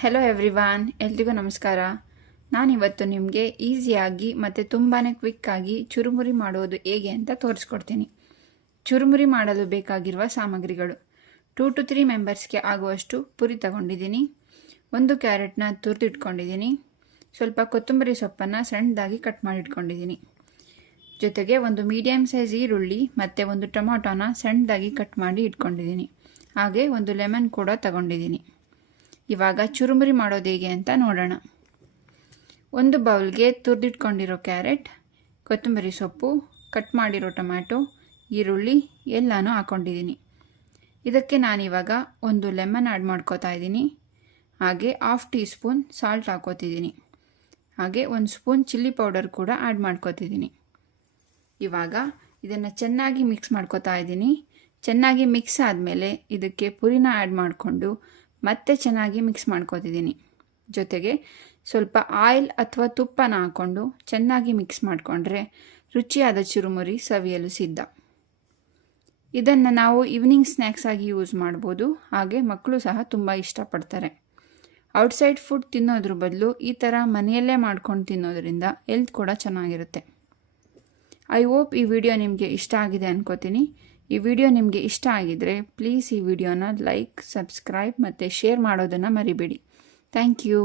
Hello everyone, ಎಲ್ರಿಗೂ ನಮಸ್ಕಾರ. ನಾನಿವತ್ತು ನಿಮಗೆ ಈಸಿಯಾಗಿ ಮತ್ತು ತುಂಬಾ ಕ್ವಿಕ್ಕಾಗಿ ಚುರುಮುರಿ ಮಾಡೋದು ಹೇಗೆ ಅಂತ ತೋರಿಸ್ಕೊಡ್ತೀನಿ. ಚುರುಮುರಿ ಮಾಡಲು ಬೇಕಾಗಿರುವ ಸಾಮಗ್ರಿಗಳು: 2 to 3 ಮೆಂಬರ್ಸ್ಗೆ ಆಗುವಷ್ಟು ಪುರಿ ತಗೊಂಡಿದ್ದೀನಿ. 1 ಕ್ಯಾರೆಟ್ನ ತುರಿದಿಟ್ಕೊಂಡಿದ್ದೀನಿ. ಸ್ವಲ್ಪ ಕೊತ್ತಂಬರಿ ಸೊಪ್ಪನ್ನು ಸಣ್ಣದಾಗಿ ಕಟ್ ಮಾಡಿಟ್ಕೊಂಡಿದ್ದೀನಿ. ಜೊತೆಗೆ 1 ಮೀಡಿಯಮ್ ಸೈಜ್ ಈರುಳ್ಳಿ ಮತ್ತು 1 ಟೊಮೊಟೊನ ಸಣ್ಣದಾಗಿ ಕಟ್ ಮಾಡಿ ಇಟ್ಕೊಂಡಿದ್ದೀನಿ. ಹಾಗೆ 1 ಲೆಮನ್ ಕೂಡ ತಗೊಂಡಿದ್ದೀನಿ. ಇವಾಗ ಚುರುಮುರಿ ಮಾಡೋದು ಹೇಗೆ ಅಂತ ನೋಡೋಣ. 1 ಬೌಲ್ಗೆ ತುರಿದಿಟ್ಕೊಂಡಿರೋ ಕ್ಯಾರೆಟ್, ಕೊತ್ತಂಬರಿ ಸೊಪ್ಪು, ಕಟ್ ಮಾಡಿರೋ ಟೊಮ್ಯಾಟೊ, ಈರುಳ್ಳಿ ಎಲ್ಲನೂ ಹಾಕ್ಕೊಂಡಿದ್ದೀನಿ. ಇದಕ್ಕೆ ನಾನಿವಾಗ 1 ಲೆಮನ್ ಆ್ಯಡ್ ಮಾಡ್ಕೋತಾ ಇದ್ದೀನಿ. ಹಾಗೆ 1/2 ಟೀ ಸ್ಪೂನ್ ಸಾಲ್ಟ್ ಹಾಕೋತಿದ್ದೀನಿ. ಹಾಗೆ 1 ಸ್ಪೂನ್ ಚಿಲ್ಲಿ ಪೌಡರ್ ಕೂಡ ಆ್ಯಡ್ ಮಾಡ್ಕೋತಿದ್ದೀನಿ. ಇವಾಗ ಇದನ್ನು ಚೆನ್ನಾಗಿ ಮಿಕ್ಸ್ ಮಾಡ್ಕೋತಾ ಇದ್ದೀನಿ. ಚೆನ್ನಾಗಿ ಮಿಕ್ಸ್ ಆದಮೇಲೆ ಇದಕ್ಕೆ ಪುರಿನ ಆ್ಯಡ್ ಮಾಡಿಕೊಂಡು ಮತ್ತೆ ಚೆನ್ನಾಗಿ ಮಿಕ್ಸ್ ಮಾಡ್ಕೋತಿದ್ದೀನಿ. ಜೊತೆಗೆ ಸ್ವಲ್ಪ ಆಯಿಲ್ ಅಥವಾ ತುಪ್ಪನ ಹಾಕ್ಕೊಂಡು ಚೆನ್ನಾಗಿ ಮಿಕ್ಸ್ ಮಾಡಿಕೊಂಡ್ರೆ ರುಚಿಯಾದ ಚುರುಮುರಿ ಸವಿಯಲು ಸಿದ್ಧ. ಇದನ್ನು ನಾವು ಈವ್ನಿಂಗ್ ಸ್ನ್ಯಾಕ್ಸ್ ಆಗಿ ಯೂಸ್ ಮಾಡ್ಬೋದು. ಹಾಗೆ ಮಕ್ಕಳು ಸಹ ತುಂಬ ಇಷ್ಟಪಡ್ತಾರೆ. ಔಟ್ಸೈಡ್ ಫುಡ್ ತಿನ್ನೋದ್ರ ಬದಲು ಈ ಥರ ಮನೆಯಲ್ಲೇ ಮಾಡ್ಕೊಂಡು ತಿನ್ನೋದ್ರಿಂದ ಹೆಲ್ತ್ ಕೂಡ ಚೆನ್ನಾಗಿರುತ್ತೆ. ಐ ಹೋಪ್ ಈ ವಿಡಿಯೋ ನಿಮಗೆ ಇಷ್ಟ ಆಗಿದೆ ಅನ್ಕೋತೀನಿ. ಈ ವಿಡಿಯೋ ನಿಮಗೆ ಇಷ್ಟ ಆಗಿದ್ದರೆ ಪ್ಲೀಸ್ ಈ ವಿಡಿಯೋನ ಲೈಕ್, ಸಬ್ಸ್ಕ್ರೈಬ್ ಮತ್ತು ಶೇರ್ ಮಾಡೋದನ್ನು ಮರಿಬೇಡಿ. Thank you.